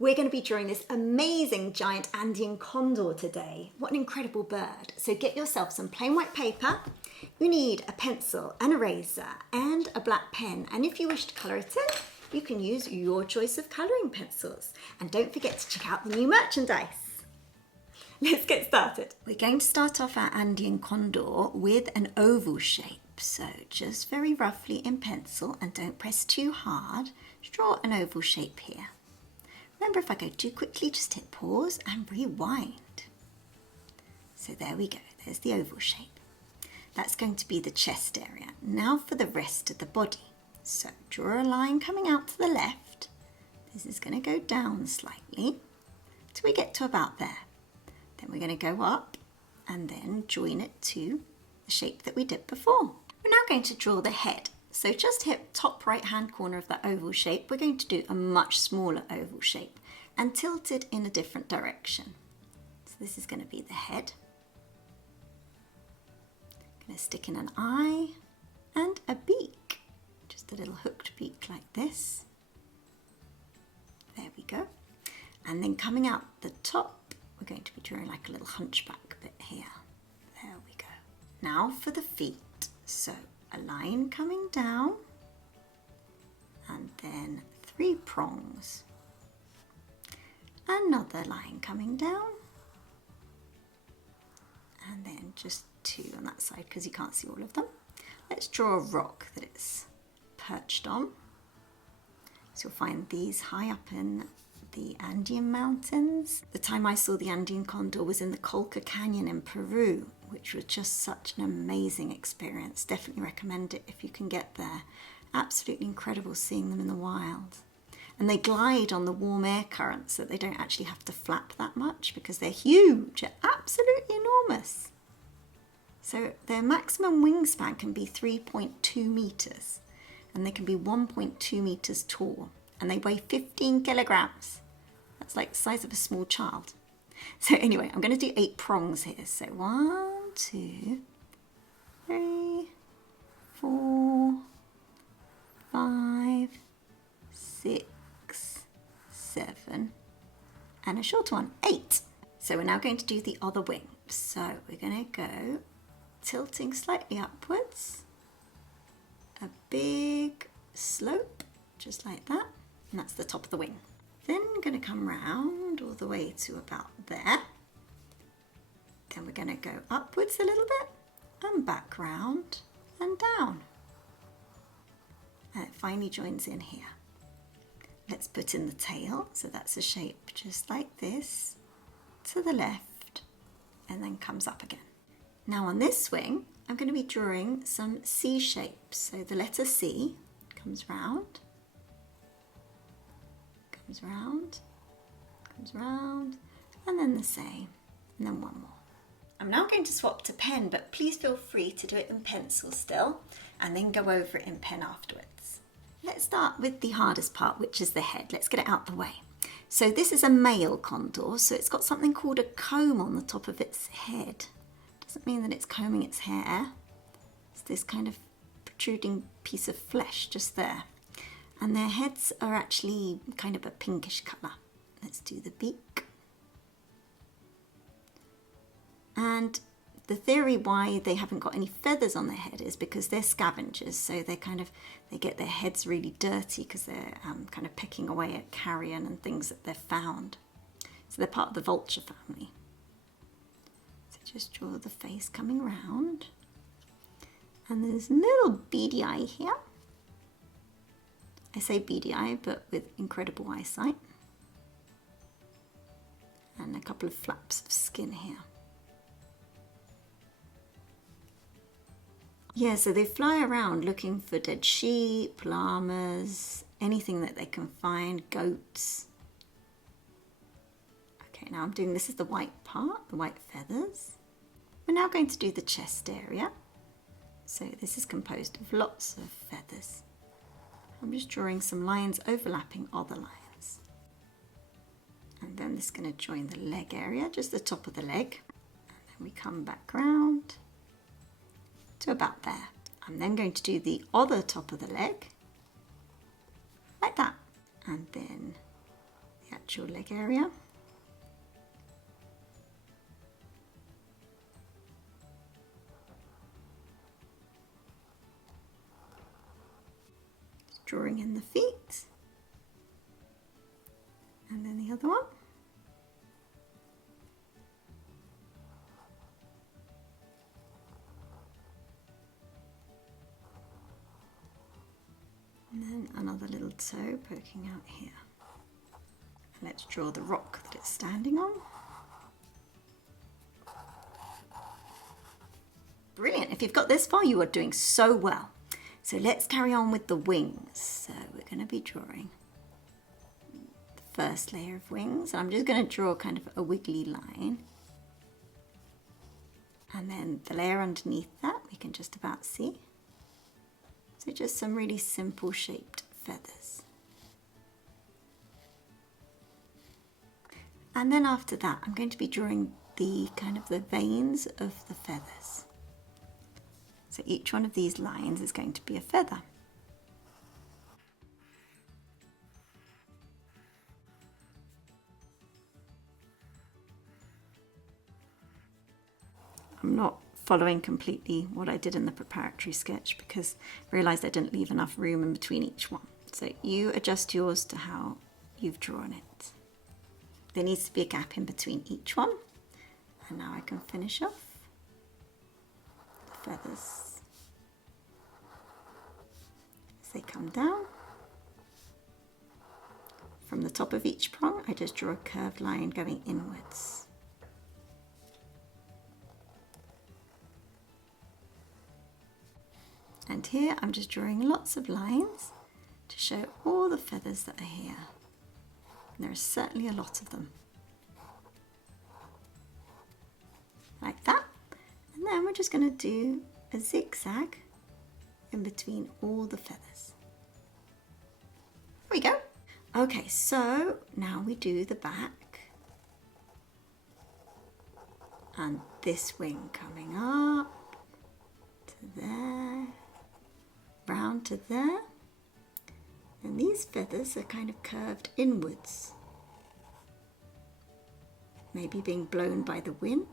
We're going to be drawing this amazing giant Andean condor today. What an incredible bird. So get yourself some plain white paper. You need a pencil, an eraser and a black pen. And if you wish to colour it in, you can use your choice of colouring pencils. And don't forget to check out the new merchandise. Let's get started. We're going to start off our Andean condor with an oval shape. So just very roughly in pencil, and don't press too hard, draw an oval shape here. Remember, if I go too quickly, just hit pause and rewind. So there we go, there's the oval shape. That's going to be the chest area. Now for the rest of the body. So draw a line coming out to the left. This is going to go down slightly till we get to about there. Then we're going to go up and then join it to the shape that we did before. We're now going to draw the head. So just hit top right hand corner of that oval shape. We're going to do a much smaller oval shape and tilt it in a different direction. So this is going to be the head. I'm going to stick in an eye and a beak. Just a little hooked beak like this. There we go. And then coming out the top, we're going to be drawing like a little hunchback bit here. There we go. Now for the feet. So a line coming down and then 3 prongs. Another line coming down and then just 2 on that side because you can't see all of them. Let's draw a rock that it's perched on. So you'll find these high up in the Andean mountains. The time I saw the Andean condor was in the Colca Canyon in Peru, which was just such an amazing experience. Definitely recommend it if you can get there. Absolutely incredible seeing them in the wild. And they glide on the warm air currents, so they don't actually have to flap that much because they're huge, they're absolutely enormous. So their maximum wingspan can be 3.2 meters and they can be 1.2 meters tall and they weigh 15 kilograms. That's like the size of a small child. So anyway, I'm going to do 8 prongs here. So 1, 2, 3, 4, 5, 6, 7, and a short one, 8. So we're now going to do the other wing. So we're going to go tilting slightly upwards, a big slope, just like that, and that's the top of the wing. Then I'm going to come round all the way to about there. Then we're going to go upwards a little bit and back round and down. And it finally joins in here. Let's put in the tail. So that's a shape just like this to the left and then comes up again. Now on this wing, I'm going to be drawing some C shapes. So the letter C comes round, comes round, comes round, and then the same, and then one more. I'm now going to swap to pen, but please feel free to do it in pencil still, and then go over it in pen afterwards. Let's start with the hardest part, which is the head. Let's get it out the way. So this is a male condor, so it's got something called a comb on the top of its head. Doesn't mean that it's combing its hair. It's this kind of protruding piece of flesh just there. And their heads are actually kind of a pinkish colour. Let's do the beak. And the theory why they haven't got any feathers on their head is because they're scavengers. So they get their heads really dirty because they're kind of pecking away at carrion and things that they've found. So they're part of the vulture family. So just draw the face coming round. And there's a little beady eye here. I say beady eye, but with incredible eyesight. And a couple of flaps of skin here. Yeah, so they fly around looking for dead sheep, llamas, anything that they can find, goats. Okay, now I'm doing, this is the white part, the white feathers. We're now going to do the chest area. So this is composed of lots of feathers. I'm just drawing some lines overlapping other lines. And then this is going to join the leg area, just the top of the leg. And then we come back round to about there. I'm then going to do the other top of the leg, like that. And then the actual leg area. Drawing in the feet, and then the other one. And then another little toe poking out here. And let's draw the rock that it's standing on. Brilliant! If you've got this far, you are doing so well. So let's carry on with the wings. So we're going to be drawing the first layer of wings. I'm just going to draw kind of a wiggly line. And then the layer underneath that we can just about see. So just some really simple shaped feathers. And then after that, I'm going to be drawing the kind of the veins of the feathers. So each one of these lines is going to be a feather. I'm not following completely what I did in the preparatory sketch because I realised I didn't leave enough room in between each one. So you adjust yours to how you've drawn it. There needs to be a gap in between each one. And now I can finish off the feathers. As they come down. From the top of each prong, I just draw a curved line going inwards. And here I'm just drawing lots of lines to show all the feathers that are here. And there are certainly a lot of them. Like that. And then we're just going to do a zigzag in between all the feathers. There we go. Okay, so now we do the back. And this wing coming up to there. Round to there, and these feathers are kind of curved inwards, maybe being blown by the wind.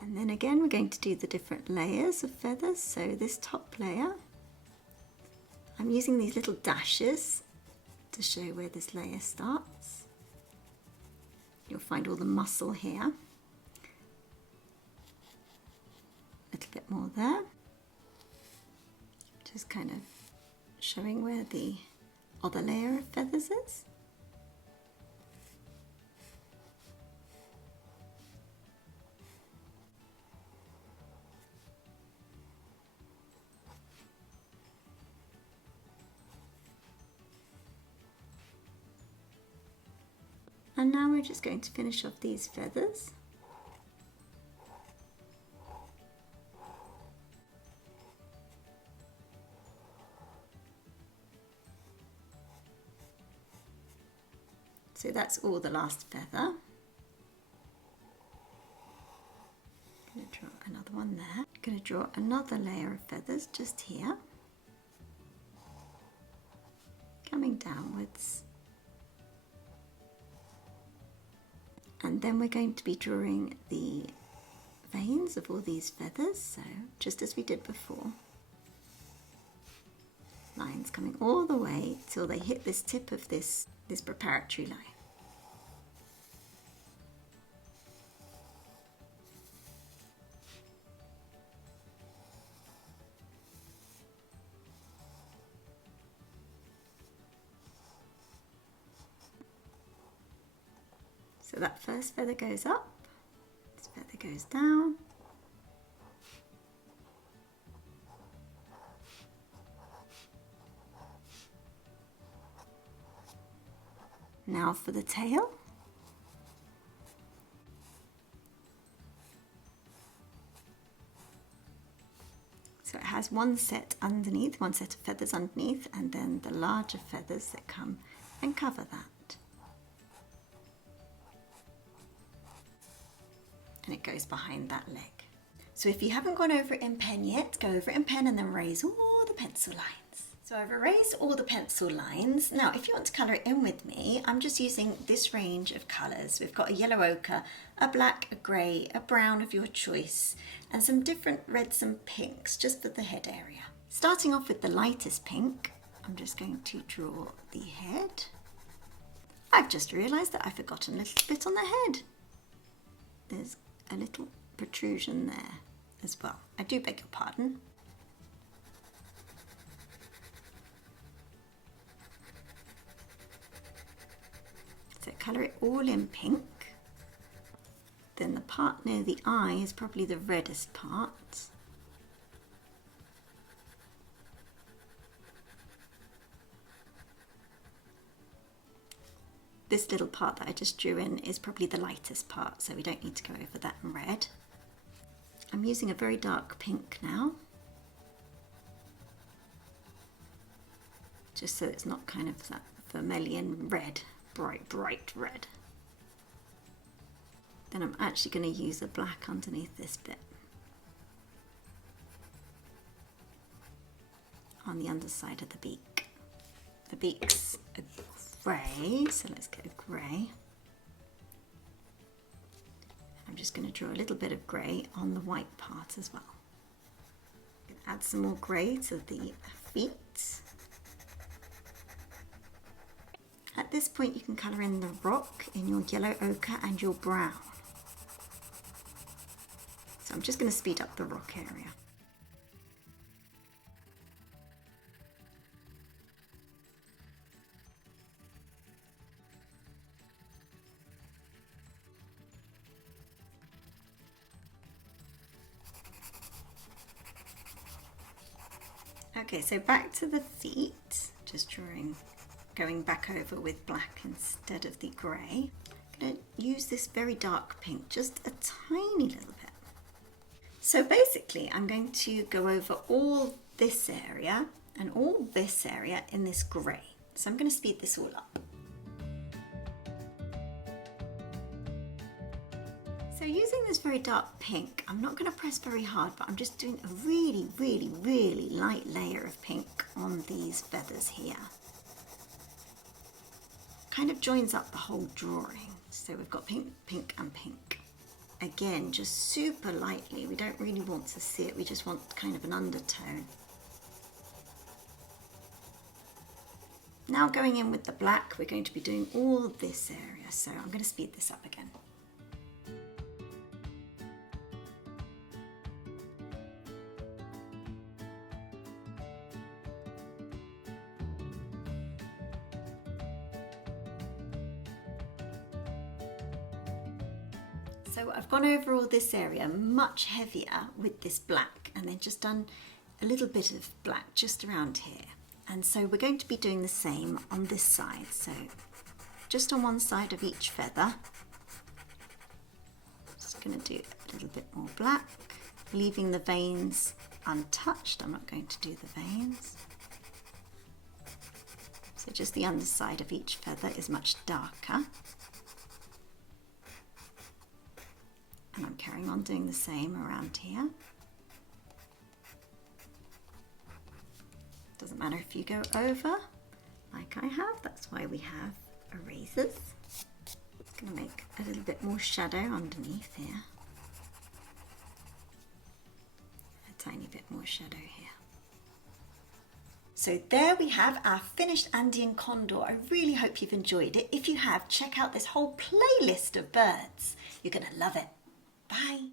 And then again we're going to do the different layers of feathers. So this top layer, I'm using these little dashes to show where this layer starts. You'll find all the muscle here. A little bit more there. Just kind of showing where the other layer of feathers is. And now we're just going to finish off these feathers. So that's all the last feather. I'm going to draw another one there. I'm going to draw another layer of feathers just here, coming downwards. And then we're going to be drawing the veins of all these feathers, so just as we did before. Lines coming all the way till they hit this tip of this preparatory line. So that first feather goes up, this feather goes down. Now for the tail. So it has one set underneath, one set of feathers underneath, and then the larger feathers that come and cover that. and it goes behind that leg. So if you haven't gone over it in pen yet, go over it in pen and then erase all the pencil lines. So I've erased all the pencil lines. Now, if you want to colour it in with me, I'm just using this range of colours. We've got a yellow ochre, a black, a grey, a brown of your choice, and some different reds and pinks just for the head area. Starting off with the lightest pink, I'm just going to draw the head. I've just realised that I forgot a little bit on the head. There's a little protrusion there as well. I do beg your pardon. So colour it all in pink. Then the part near the eye is probably the reddest part. This little part that I just drew in is probably the lightest part, so we don't need to go over that in red. I'm using a very dark pink now, just so it's not kind of that vermilion red, bright red. Then I'm actually going to use a black underneath this bit on the underside of the beak. The beak's a grey, so let's go grey. I'm just going to draw a little bit of grey on the white part as well. Add some more grey to the feet. At this point you can colour in the rock in your yellow ochre and your brown. So I'm just going to speed up the rock area. Okay, so back to the feet, just going back over with black instead of the grey. I'm going to use this very dark pink, just a tiny little bit. So basically I'm going to go over all this area and all this area in this grey. So I'm going to speed this all up. So using this very dark pink, I'm not going to press very hard, but I'm just doing a really light layer of pink on these feathers here. Kind of joins up the whole drawing. So we've got pink, pink and pink. Again, just super lightly. We don't really want to see it. We just want kind of an undertone. Now going in with the black, we're going to be doing all this area. So I'm going to speed this up again. So I've gone over all this area much heavier with this black and then just done a little bit of black just around here. And so we're going to be doing the same on this side. So just on one side of each feather, just going to do a little bit more black, leaving the veins untouched. I'm not going to do the veins. So just the underside of each feather is much darker. And I'm carrying on doing the same around here. Doesn't matter if you go over, like I have, that's why we have erasers. It's going to make a little bit more shadow underneath here. A tiny bit more shadow here. So there we have our finished Andean condor. I really hope you've enjoyed it. If you have, check out this whole playlist of birds. You're going to love it. Bye.